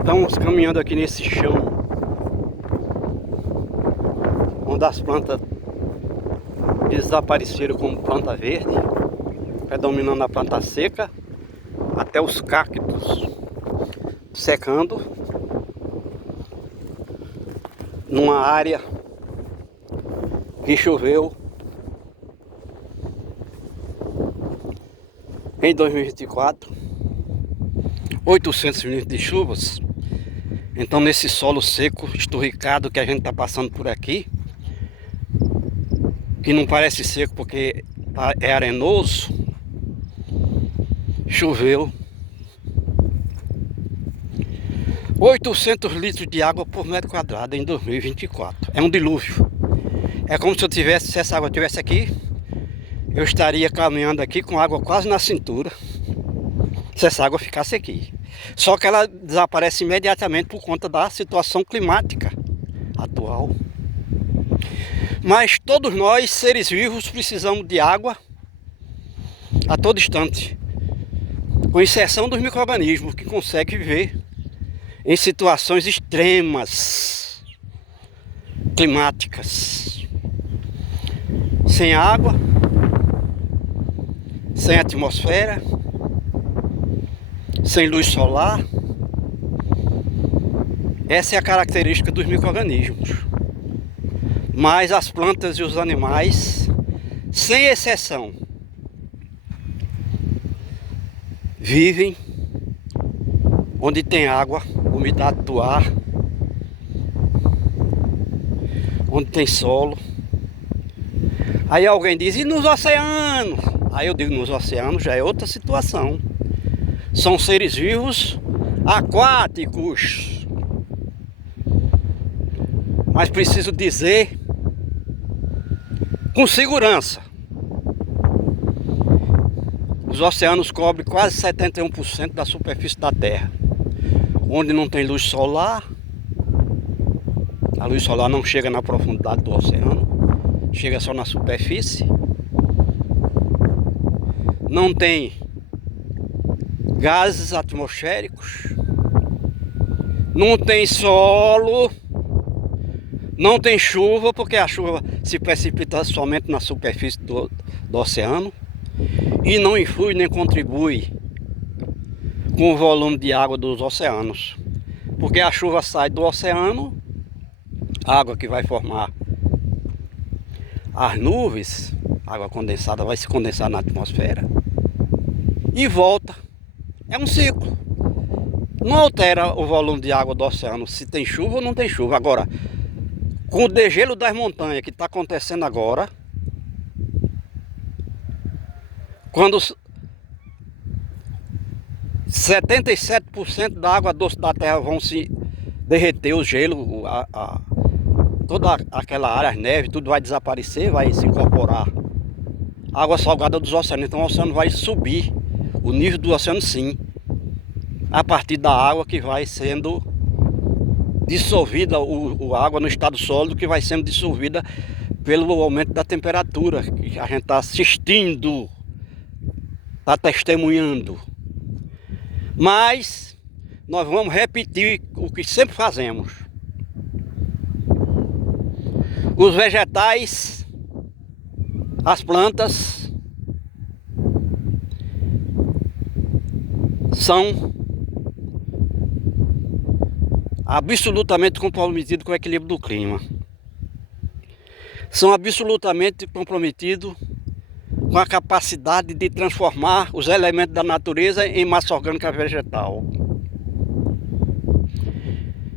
Estamos caminhando aqui nesse chão onde as plantas desapareceram como planta verde, predominando a planta seca, até os cactos secando, numa área que choveu em 2024, 800 milímetros de chuvas. Então, nesse solo seco, esturricado que a gente está passando por aqui, que não parece seco porque é arenoso, choveu 800 litros de água por metro quadrado em 2024. É um dilúvio. É como se essa água estivesse aqui, eu estaria caminhando aqui com água quase na cintura, se essa água ficasse aqui. Só que ela desaparece imediatamente por conta da situação climática atual. Mas todos nós, seres vivos, precisamos de água a todo instante, com exceção dos micro-organismos que conseguem viver em situações extremas climáticas, sem água, sem atmosfera, sem luz solar. Essa é a característica dos micro-organismos. Mas as plantas e os animais, sem exceção, vivem onde tem água, umidade do ar, onde tem solo. Aí alguém diz, e nos oceanos? Aí eu digo, nos oceanos já é outra situação. São seres vivos aquáticos. Mas preciso dizer com segurança. Os oceanos cobrem quase 71% da superfície da Terra. Onde não tem luz solar, a luz solar não chega na profundidade do oceano, chega só na superfície. Não tem gases atmosféricos, não tem solo, não tem chuva, porque a chuva se precipita somente na superfície do oceano e não influi nem contribui com o volume de água dos oceanos, porque a chuva sai do oceano, água que vai formar as nuvens, água condensada vai se condensar na atmosfera e volta. É um ciclo. Não altera o volume de água do oceano se tem chuva ou não tem chuva. Agora, com o degelo das montanhas que está acontecendo agora, quando 77% da água doce da terra vão se derreter, o gelo, toda aquela área, as neves, tudo vai desaparecer, vai se incorporar a água salgada dos oceanos. Então o oceano vai subir, o nível do oceano sim, a partir da água que vai sendo dissolvida, a água no estado sólido que vai sendo dissolvida pelo aumento da temperatura que a gente está assistindo, está testemunhando. Mas nós vamos repetir o que sempre fazemos. Os vegetais, as plantas, são absolutamente comprometidos com o equilíbrio do clima. São absolutamente comprometidos com a capacidade de transformar os elementos da natureza em massa orgânica vegetal.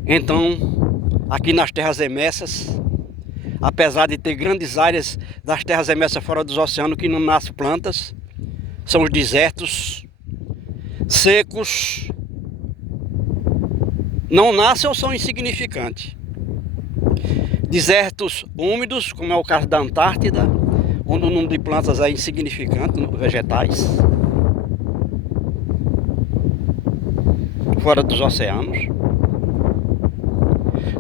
Então, aqui nas terras emersas, apesar de ter grandes áreas das terras emersas fora dos oceanos que não nascem plantas, são os desertos secos, não nascem ou são insignificantes. Desertos úmidos, como é o caso da Antártida, onde o número de plantas é insignificante, vegetais, fora dos oceanos.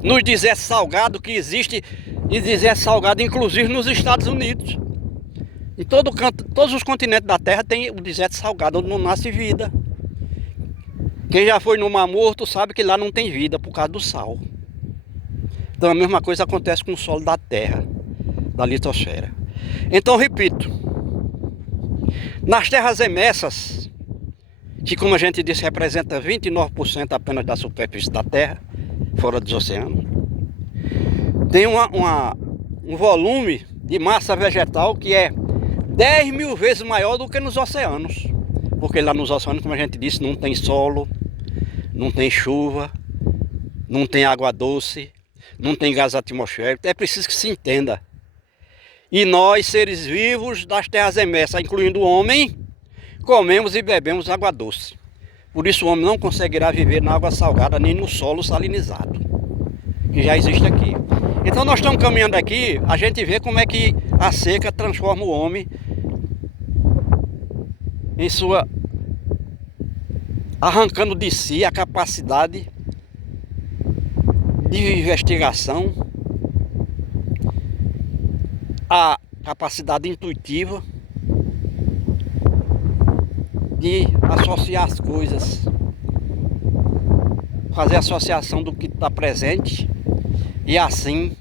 Nos desertos salgados que existe, e deserto salgado inclusive nos Estados Unidos. Em todo canto, todos os continentes da Terra tem o deserto salgado, onde não nasce vida. Quem já foi no Mar Morto sabe que lá não tem vida por causa do sal. Então a mesma coisa acontece com o solo da terra, da litosfera. Então repito, nas terras emersas, que como a gente disse representa 29% apenas da superfície da terra, fora dos oceanos, tem um volume de massa vegetal que é 10 mil vezes maior do que nos oceanos. Porque lá nos oceanos, como a gente disse, não tem solo, não tem chuva, não tem água doce, não tem gás atmosférico. É preciso que se entenda. E nós, seres vivos das terras emersas, incluindo o homem, comemos e bebemos água doce. Por isso o homem não conseguirá viver na água salgada nem no solo salinizado, que já existe aqui. Então nós estamos caminhando aqui, a gente vê como é que a seca transforma o homem em sua... arrancando de si a capacidade de investigação, a capacidade intuitiva de associar as coisas, fazer associação do que está presente e assim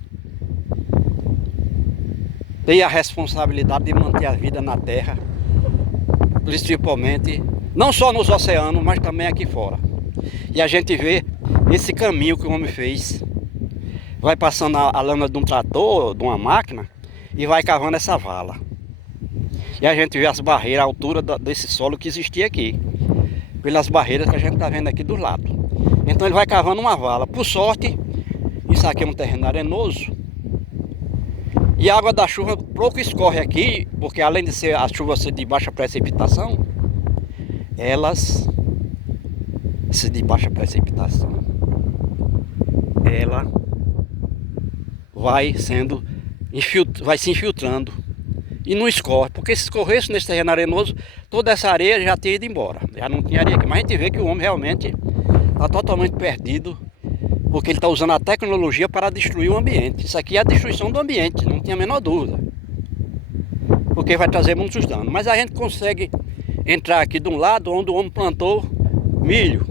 ter a responsabilidade de manter a vida na Terra, principalmente não só nos oceanos, mas também aqui fora. E a gente vê esse caminho que o homem fez, vai passando a lama de um trator, de uma máquina, e vai cavando essa vala. E a gente vê as barreiras, a altura desse solo que existia aqui, pelas barreiras que a gente está vendo aqui do lado. Então ele vai cavando uma vala. Por sorte, isso aqui é um terreno arenoso, e a água da chuva pouco escorre aqui, porque além de ser a chuva ser de baixa precipitação, ela vai se infiltrando e não escorre, porque se escorresse nesse terreno arenoso, toda essa areia já teria ido embora, já não tinha areia aqui. Mas a gente vê que o homem realmente está totalmente perdido, porque ele está usando a tecnologia para destruir o ambiente. Isso aqui é a destruição do ambiente, não tem a menor dúvida, porque vai trazer muitos danos. Mas a gente consegue entrar aqui de um lado onde o homem plantou milho.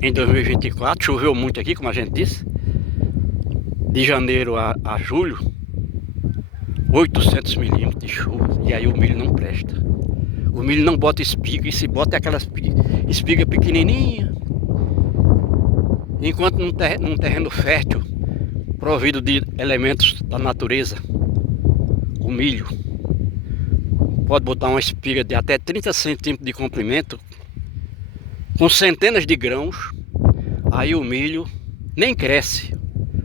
Em 2024 choveu muito aqui, como a gente disse, de janeiro a julho, 800 milímetros de chuva, e aí o milho não presta. O milho não bota espiga, e se bota aquelas espiga pequenininha. Enquanto num terreno fértil, provido de elementos da natureza, o milho pode botar uma espiga de até 30 centímetros de comprimento, com centenas de grãos, aí o milho nem cresce,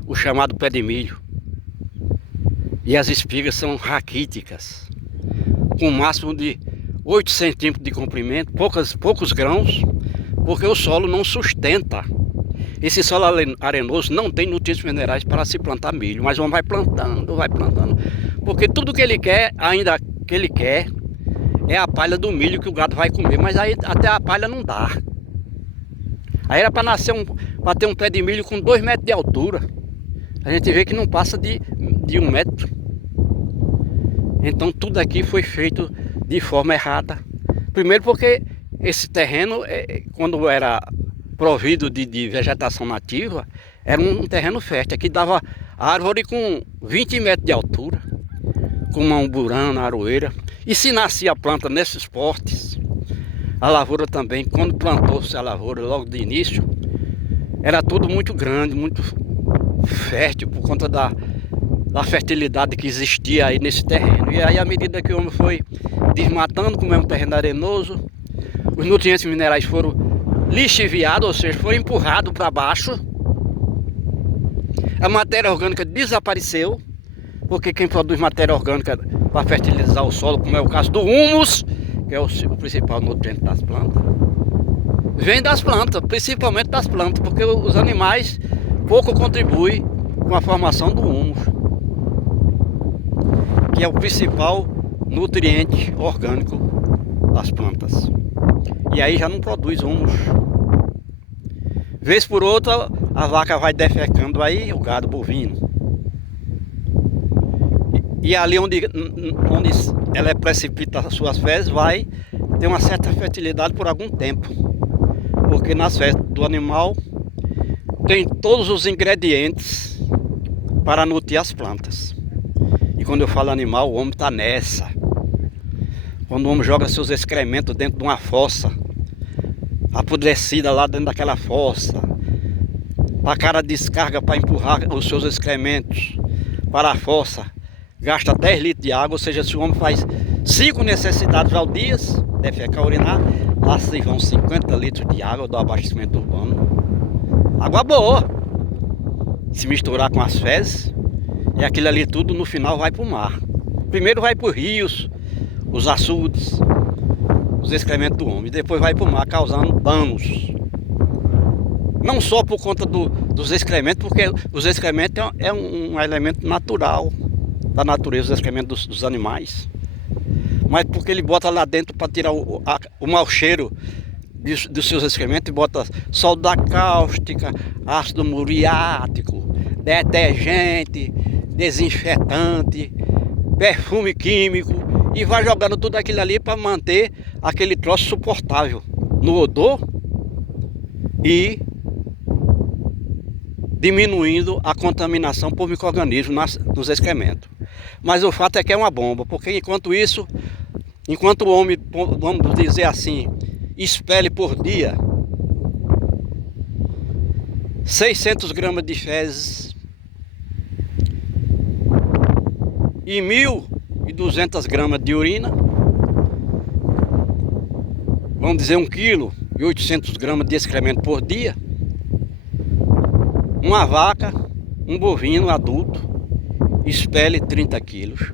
o chamado pé de milho. E as espigas são raquíticas, com um máximo de 8 centímetros de comprimento, poucos grãos, porque o solo não sustenta. Esse solo arenoso não tem nutrientes minerais para se plantar milho, mas o homem vai plantando, porque tudo que ele quer, ainda que ele quer, é a palha do milho que o gado vai comer, mas aí até a palha não dá. Aí era para ter um pé de milho com 2 metros de altura. A gente vê que não passa de 1 metro. Então tudo aqui foi feito de forma errada. Primeiro porque esse terreno, quando era provido de vegetação nativa, era um terreno fértil. Aqui dava árvore com 20 metros de altura, com mamburana, aroeira. E se nascia a planta nesses portes, a lavoura também, quando plantou-se a lavoura logo de início, era tudo muito grande, muito fértil, por conta da fertilidade que existia aí nesse terreno. E aí, à medida que o homem foi desmatando, como é um terreno arenoso, os nutrientes minerais foram lixiviados, ou seja, foram empurrados para baixo. A matéria orgânica desapareceu, porque quem produz matéria orgânica para fertilizar o solo, como é o caso do humus, que é o principal nutriente das plantas, vem das plantas, principalmente das plantas, porque os animais pouco contribuem com a formação do humus, que é o principal nutriente orgânico das plantas. E aí já não produz humus. Vez por outra, a vaca vai defecando aí, o gado bovino. E ali onde ela precipita as suas fezes, vai tem uma certa fertilidade por algum tempo. Porque nas fezes do animal tem todos os ingredientes para nutrir as plantas. E quando eu falo animal, o homem está nessa. Quando o homem joga seus excrementos dentro de uma fossa, apodrecida lá dentro daquela fossa, para cada descarga para empurrar os seus excrementos para a fossa, gasta 10 litros de água, ou seja, se o homem faz 5 necessidades ao dia, defecar, urinar, lá se vão 50 litros de água do abastecimento urbano. Água boa! Se misturar com as fezes, e aquilo ali tudo no final vai para o mar. Primeiro vai para os rios, os açudes, os excrementos do homem, depois vai para o mar causando danos. Não só por conta dos excrementos, porque os excrementos é um elemento natural da natureza, os excrementos dos animais. Mas porque ele bota lá dentro para tirar o mau cheiro dos seus excrementos, e bota soda cáustica, ácido muriático, detergente, desinfetante, perfume químico, e vai jogando tudo aquilo ali para manter aquele troço suportável no odor e diminuindo a contaminação por micro-organismos nos excrementos. Mas o fato é que é uma bomba, porque enquanto isso, enquanto o homem, vamos dizer assim, expele por dia 600 gramas de fezes e 1.200 gramas de urina, vamos dizer 1,8 kg de excremento por dia, uma vaca, um bovino adulto, expele 30 quilos.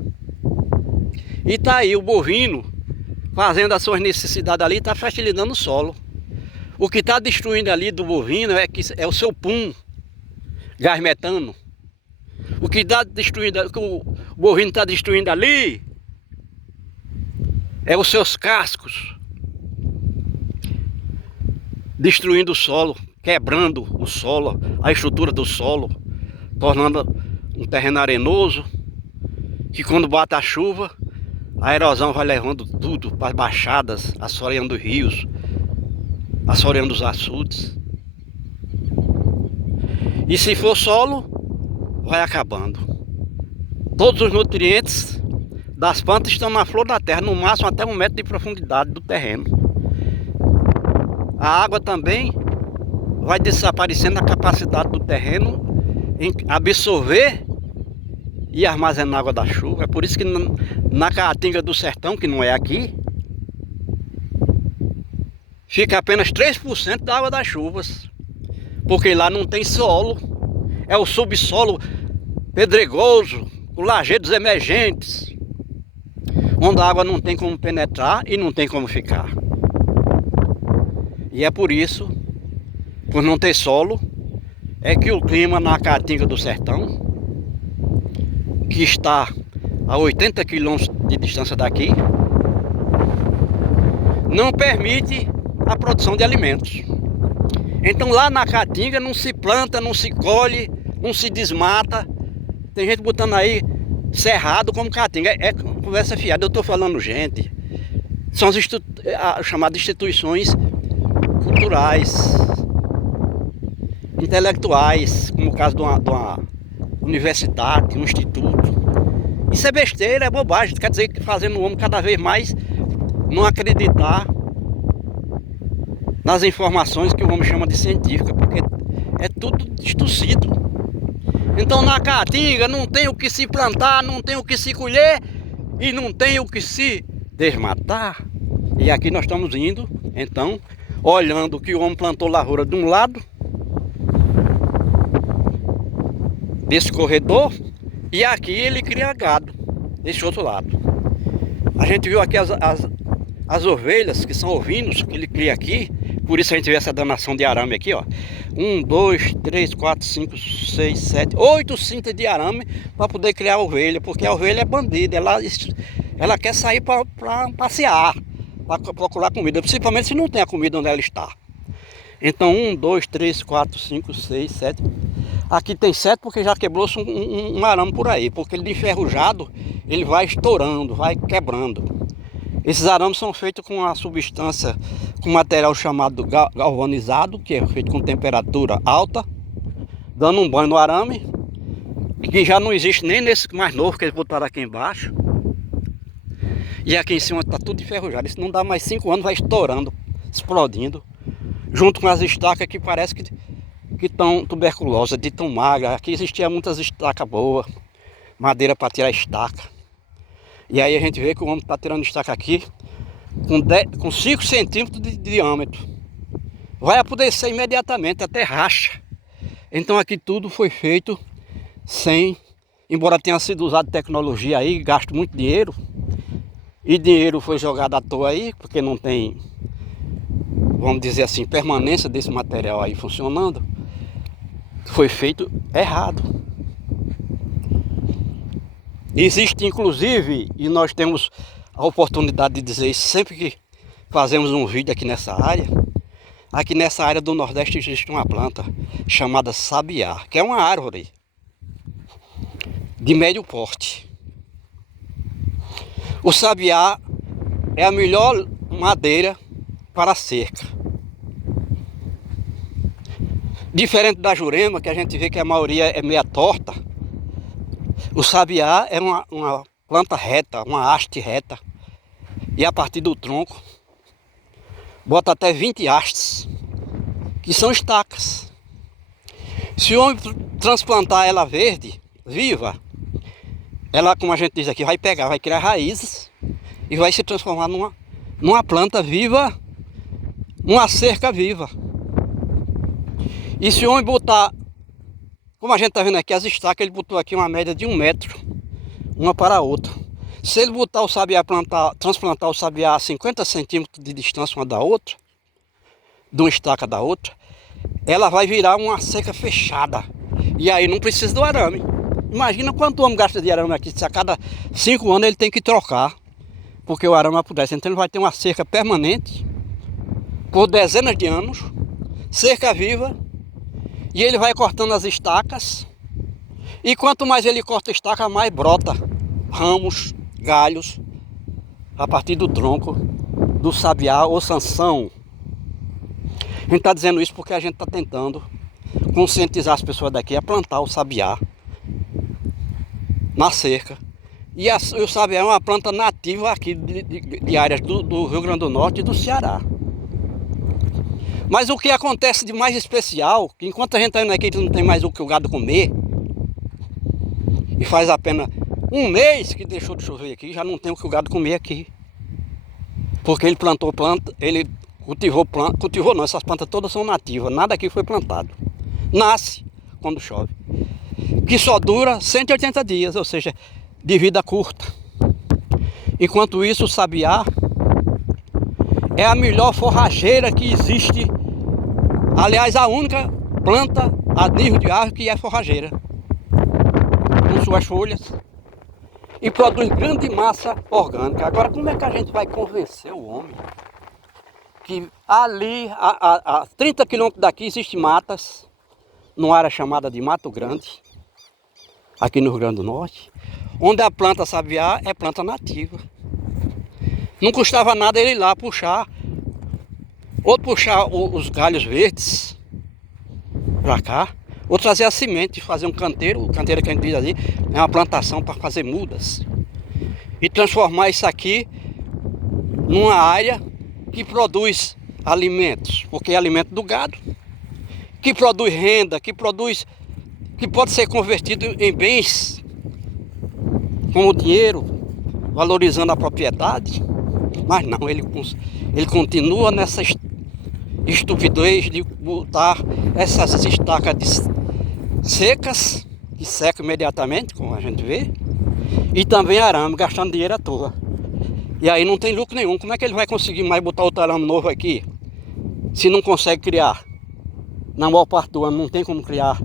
E tá aí o bovino fazendo as suas necessidades ali, está fertilizando o solo. O que está destruindo ali do bovino é o seu pum, gás metano. O que está destruindo, que o bovino está destruindo ali é os seus cascos, destruindo o solo, quebrando o solo, a estrutura do solo, tornando um terreno arenoso, que quando bate a chuva, a erosão vai levando tudo para as baixadas, assoreando os rios, assoreando os açudes. E se for solo, vai acabando. Todos os nutrientes das plantas estão na flor da terra, no máximo até 1 metro de profundidade do terreno. A água também vai desaparecendo a capacidade do terreno em absorver e armazenar água da chuva. É por isso que na Caatinga do Sertão, que não é aqui, fica apenas 3% da água das chuvas, porque lá não tem solo, é o subsolo pedregoso, com lajedos emergentes, onde a água não tem como penetrar e não tem como ficar. E é por isso, por não ter solo, é que o clima na Caatinga do Sertão, que está a 80 quilômetros de distância daqui, não permite a produção de alimentos. Então lá na Caatinga não se planta, não se colhe, não se desmata. Tem gente botando aí cerrado como Caatinga. É conversa fiada, eu estou falando gente. São as chamadas instituições culturais, intelectuais, como o caso de uma universidade, um instituto. Isso é besteira, é bobagem. Quer dizer que fazendo o homem cada vez mais não acreditar nas informações que o homem chama de científica, porque é tudo distorcido. Então na Caatinga não tem o que se plantar, não tem o que se colher e não tem o que se desmatar. E aqui nós estamos indo, então, olhando que o homem plantou lavoura de um lado desse corredor, e aqui ele cria gado desse outro lado. A gente viu aqui as ovelhas, que são ovinos, que ele cria aqui. Por isso a gente vê essa danação de arame aqui, ó. 1, 2, 3, 4, 5, 6, 7, 8 cintas de arame para poder criar a ovelha, porque a ovelha é bandida, ela quer sair para passear, para procurar comida, principalmente se não tem a comida onde ela está. Então 1, 2, 3, 4, 5, 6, 7. Aqui tem 7 porque já quebrou-se um arame por aí, porque ele de enferrujado, ele vai estourando, vai quebrando. Esses arames são feitos com uma substância, com material chamado galvanizado, que é feito com temperatura alta, dando um banho no arame, que já não existe nem nesse mais novo que eles botaram aqui embaixo. E aqui em cima está tudo enferrujado. Isso não dá mais 5 anos, vai estourando, explodindo. Junto com as estacas que parece que estão tuberculosas, de tão magra. Aqui existia muitas estacas boas, madeira para tirar estaca. E aí a gente vê que o homem está tirando estaca aqui com 5 centímetros de diâmetro. Vai apodrecer imediatamente, até racha. Então aqui tudo foi feito sem, embora tenha sido usado tecnologia aí, gasto muito dinheiro. E dinheiro foi jogado à toa aí, porque não tem, vamos dizer assim, permanência desse material aí funcionando. Foi feito errado. Existe inclusive, e nós temos a oportunidade de dizer isso sempre que fazemos um vídeo aqui nessa área. Aqui nessa área do Nordeste existe uma planta chamada sabiá, que é uma árvore de médio porte. O sabiá é a melhor madeira para a cerca. Diferente da jurema, que a gente vê que a maioria é meia torta, o sabiá é uma planta reta, uma haste reta. E a partir do tronco, bota até 20 hastes, que são estacas. Se o homem transplantar ela verde, viva, ela, como a gente diz aqui, vai pegar, vai criar raízes e vai se transformar numa planta viva, numa cerca viva. E se o homem botar, como a gente está vendo aqui, as estacas, ele botou aqui uma média de 1 metro, uma para a outra. Se ele botar o sabiá, transplantar o sabiá a 50 centímetros de distância uma da outra, de uma estaca da outra, ela vai virar uma cerca fechada. E aí não precisa do arame. Imagina quanto o homem gasta de arame aqui, se a cada 5 anos ele tem que trocar, porque o arame apodrece. Então ele vai ter uma cerca permanente, por dezenas de anos, cerca viva, e ele vai cortando as estacas, e quanto mais ele corta a estaca, mais brota ramos, galhos, a partir do tronco do sabiá ou sansão. A gente está dizendo isso porque a gente está tentando conscientizar as pessoas daqui a plantar o sabiá na cerca. E o sabiá é uma planta nativa aqui de áreas do Rio Grande do Norte e do Ceará. Mas o que acontece de mais especial, que enquanto a gente está indo aqui, não tem mais o que o gado comer, e faz apenas 1 mês que deixou de chover aqui, já não tem o que o gado comer aqui. Porque ele plantou planta, ele cultivou planta, cultivou não, essas plantas todas são nativas, nada aqui foi plantado. Nasce quando chove. Que só dura 180 dias, ou seja, de vida curta. Enquanto isso, o sabiá é a melhor forrageira que existe. Aliás, a única planta a nível de árvore que é forrageira. Com suas folhas. E produz grande massa orgânica. Agora, como é que a gente vai convencer o homem que ali, a 30 quilômetros daqui, existem matas, numa área chamada de Mato Grande, aqui no Rio Grande do Norte, onde a planta sabiá é planta nativa. Não custava nada ele ir lá puxar, ou puxar os galhos verdes para cá, ou trazer a semente, fazer um canteiro. O canteiro que a gente diz ali é uma plantação para fazer mudas. E transformar isso aqui numa área que produz alimentos, porque é alimento do gado, que produz renda, que pode ser convertido em bens, como dinheiro, valorizando a propriedade. Mas não, ele continua nessa estupidez de botar essas estacas secas, que secam imediatamente, como a gente vê, e também arame, gastando dinheiro à toa. E aí não tem lucro nenhum. Como é que ele vai conseguir mais botar outro arame novo aqui, se não consegue criar? Na maior parte do ano não tem como criar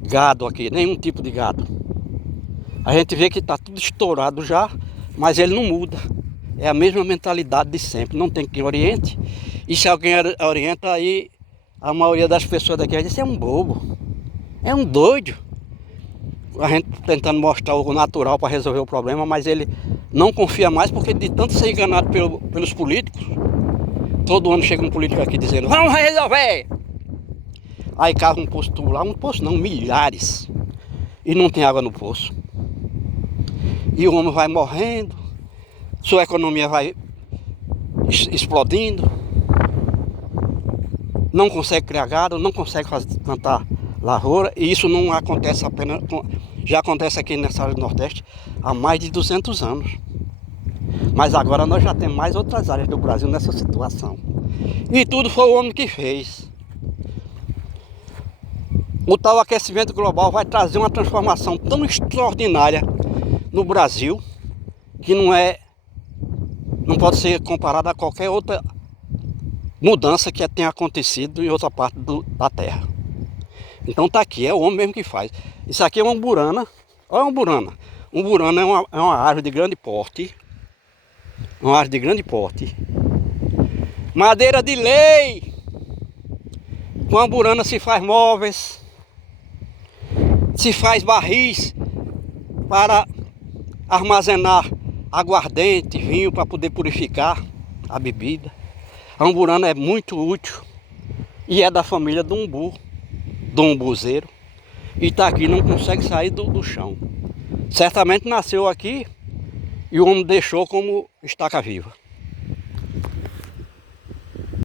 gado aqui, nenhum tipo de gado. A gente vê que está tudo estourado já, mas ele não muda. É a mesma mentalidade de sempre, não tem quem oriente. E se alguém orienta, aí a maioria das pessoas daqui vai dizer: "Você é um bobo, é um doido. a gente tentando mostrar o natural para resolver o problema, mas ele não confia mais porque de tanto ser enganado pelos políticos, todo ano chega um político aqui dizendo, vamos resolver! Aí cava um poço tubular, um poço não, milhares, e não tem água no poço. E o homem vai morrendo, sua economia vai explodindo, não consegue criar gado, não consegue plantar lavoura, e isso não acontece apenas, já acontece aqui nessa área do Nordeste há mais de 200 anos. Mas agora nós já temos mais outras áreas do Brasil nessa situação. E tudo foi o homem que fez. O tal aquecimento global vai trazer uma transformação tão extraordinária no Brasil que não pode ser comparada a qualquer outra mudança que tenha acontecido em outra parte da Terra. Então tá aqui, é o homem mesmo que faz. Isso aqui é uma umburana. Olha uma umburana. Umburana é uma árvore de grande porte. Uma árvore de grande porte. Madeira de lei. Com a umburana se faz móveis. Se faz barris para armazenar aguardente, vinho, para poder purificar a bebida. A umburana é muito útil e é da família do umbu, do umbuzeiro. E está aqui, não consegue sair do chão. Certamente nasceu aqui e o homem deixou como estaca viva.